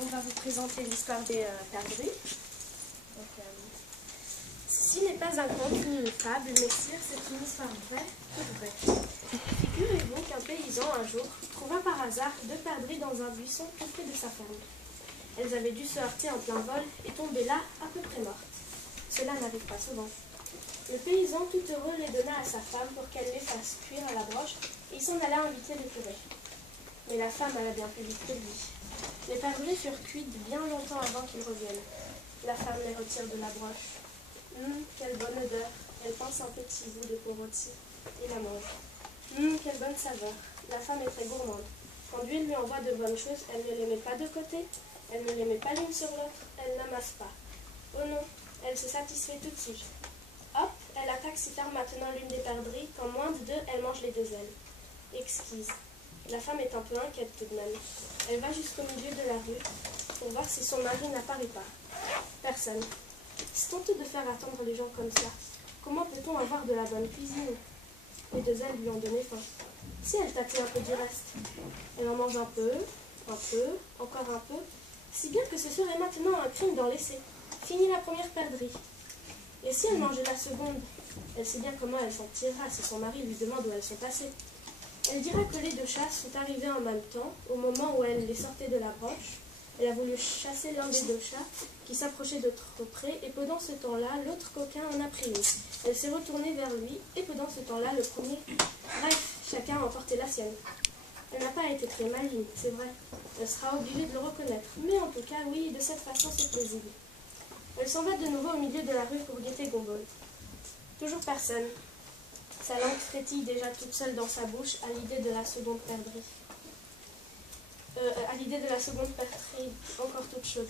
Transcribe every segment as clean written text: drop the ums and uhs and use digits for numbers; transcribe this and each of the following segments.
on va vous présenter l'histoire des perdrix. Ceci n'est pas un conte ni une fable, messire, c'est une histoire vraie, toute vraie. Figurez-vous qu'un paysan, un jour, trouva par hasard 2 perdrix dans un buisson tout près de sa ferme. Elles avaient dû se heurter en plein vol et tomber là, à peu près mortes. Cela n'arrive pas souvent. Le paysan, tout heureux, les donna à sa femme pour qu'elle les fasse cuire à la broche, et il s'en alla inviter le curé. Mais la femme alla bien plus vite que lui. Les perdrix furent cuites bien longtemps avant qu'ils reviennent. La femme les retire de la broche. Quelle bonne odeur. Elle pince un petit bout de peau rôtie et la mange. Quelle bonne saveur. La femme est très gourmande. Quand Dieu lui envoie de bonnes choses, elle ne les met pas de côté, elle ne les met pas l'une sur l'autre, elle n'amasse pas. Oh non, elle se satisfait tout de suite. Hop, elle attaque si tard maintenant l'une des perdrix, qu'en moins de 2, elle mange les 2 ailes. Exquise. La femme est un peu inquiète tout de même. Elle va jusqu'au milieu de la rue pour voir si son mari n'apparaît pas. Personne. C'est honteux de faire attendre les gens comme ça. Comment peut-on avoir de la bonne cuisine? Les 2 ailes lui ont donné faim. Si elle tâtait un peu du reste. Elle en mange un peu, encore un peu, si bien que ce serait maintenant un crime d'en laisser. Fini la première perdrix. Et si elle mangeait la seconde? Elle sait bien comment elle s'en tirera si son mari lui demande où elles sont passées. Elle dira que les 2 chats sont arrivés en même temps, au moment où elle les sortait de la broche. Elle a voulu chasser l'un des 2 chats, qui s'approchait de trop près, et pendant ce temps-là, l'autre coquin en a pris une. Elle s'est retournée vers lui, et pendant ce temps-là, le premier... Bref, chacun a emporté la sienne. Elle n'a pas été très maligne, c'est vrai. Elle sera obligée de le reconnaître. Mais en tout cas, oui, de cette façon, c'est plausible. Elle s'en va de nouveau au milieu de la rue pour guetter Gombol. Toujours personne. Sa langue frétille déjà toute seule dans sa bouche à l'idée de la seconde perdrix. Encore toute chaude.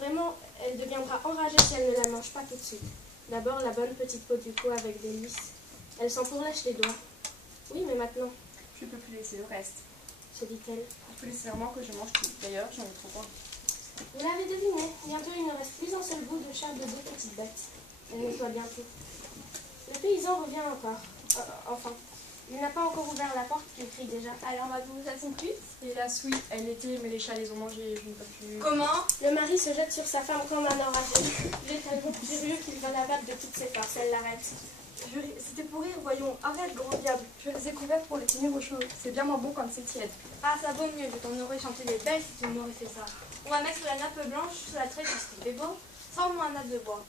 Vraiment, elle deviendra enragée si elle ne la mange pas tout de suite. D'abord, la bonne petite peau du cou avec des lys. Elle s'en pourlèche les doigts. Oui, mais maintenant, Je ne peux plus laisser le reste. se dit-elle. Il faut nécessairement que je mange tout. D'ailleurs, j'en ai trop faim. Vous l'avez deviné, bientôt il ne reste plus un seul bout de chair de 2 petites bêtes. Elle nettoie bientôt. Le paysan revient encore. Enfin, il n'a pas encore ouvert la porte qu'il crie déjà. Alors avez-vous à son cuisse? Hélas, oui, elle l'était, mais les chats les ont mangés. Je ne peux plus. Comment? Le mari se jette sur sa femme comme un enragé. Il est tellement furieux qu'il va la battre de toutes ses forces. Elle l'arrête. C'était pour rire, voyons. Arrête, gros diable. Je les ai couvertes pour les tenir au chaud. C'est bien moins bon quand c'est tiède. Ah, ça vaut mieux, je t'en aurais chanté des belles si tu m'aurais fait ça. On va mettre la nappe blanche sous la traite du fait beau, sans moi un nappe de bois.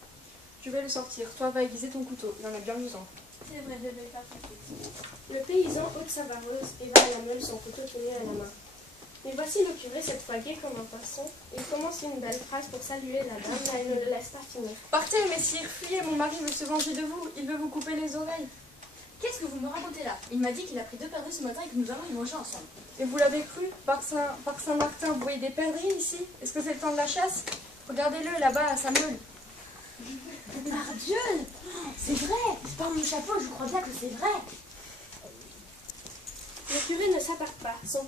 Je vais le sortir. Toi, va aiguiser ton couteau. Il en a bien besoin. C'est vrai, je vais le faire tout de suite. Le paysan ôte sa vareuse et va à la meule, son couteau tenu à la main. Mais voici le curé, cette fois gai comme un poisson. Il commence une belle phrase pour saluer la dame, mais elle ne le laisse pas finir. Partez, messire, fuyez, mon mari veut se venger de vous. Il veut vous couper les oreilles. Qu'est-ce que vous me racontez là? Il m'a dit qu'il a pris 2 perdrix ce matin et que nous allons y manger ensemble. Et vous l'avez cru? Par Saint-Martin, vous voyez des perdrix ici? Est-ce que c'est le temps de la chasse? Regardez-le là-bas à sa meule. Par Dieu! C'est vrai! C'est par mon chapeau, je crois bien que c'est vrai. Le curé ne s'attarde pas. Son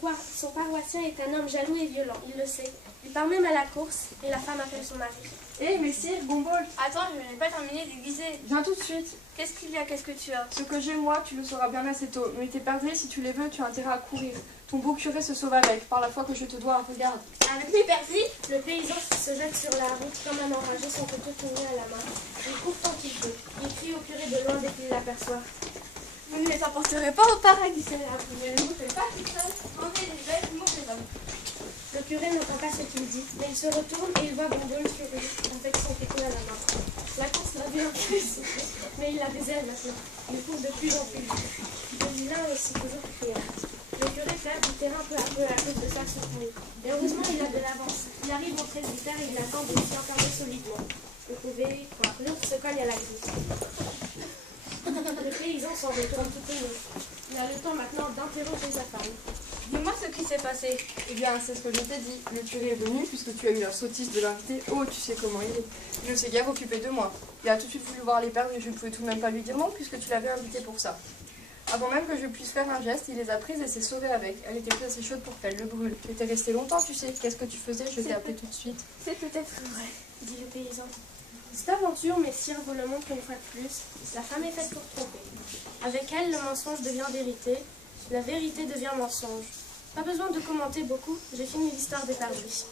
paroissien est un homme jaloux et violent, il le sait. Il part même à la course et la femme appelle son mari. Hé, messire, Gombol, Attends, je n'ai pas terminé d'aiguiser. viens tout de suite. Qu'est-ce qu'il y a? Qu'est-ce que tu as? Ce que j'ai, moi, tu le sauras bien assez tôt. Mais tes perdrix, si tu les veux, tu as intérêt à courir. Ton beau curé se sauve avec, par la foi que je te dois. Regarde. Avec mes perdrix? Le paysan se jette sur la route comme un enragé, son couteau tenu à la main. Il court tant qu'il peut. Il crie au curé de loin dès qu'il l'aperçoit. Vous ne les emporterez pas au paradis, celle-là. Vous ne les montez pas tout seul. Montez les belles, montez les hommes. Le curé n'entend pas ce qu'il dit, mais il se retourne et il voit Gombol furieux, avec son couteau à la main. La course l'a bien plus, mais il a des ailes maintenant. Il court de plus en plus vite. Le vilain aussi, toujours criard. Le curé perd du terrain peu à peu à cause de sa surprise. Et heureusement, il a de l'avance. Il arrive au presbytère et il attend de s'y enfermer solidement. Vous pouvez croire, l'autre se cogne à la grille. Le paysan s'en retourne tout ému. Il a le temps maintenant d'interroger sa femme. Dis-moi ce qui s'est passé. Eh bien, c'est ce que je t'ai dit. Le curé est venu, puisque tu as eu la sottise de l'inviter. Oh, tu sais comment il est. Il ne s'est guère occupé de moi. Il a tout de suite voulu voir les perdrix, mais je ne pouvais tout de même pas lui dire non, puisque tu l'avais invité pour ça. Avant même que je puisse faire un geste, il les a prises et s'est sauvé avec. Elle était plus assez chaude pour qu'elle le brûle. Tu étais resté longtemps, tu sais. Qu'est-ce que tu faisais? Je t'ai appelé tout de suite. C'est peut-être vrai, dit le paysan. Cette aventure, messire, vous le montre une fois de plus. La femme est faite pour tromper. Avec elle, le mensonge devient vérité. La vérité devient mensonge. Pas besoin de commenter beaucoup, j'ai fini l'histoire des perdrix.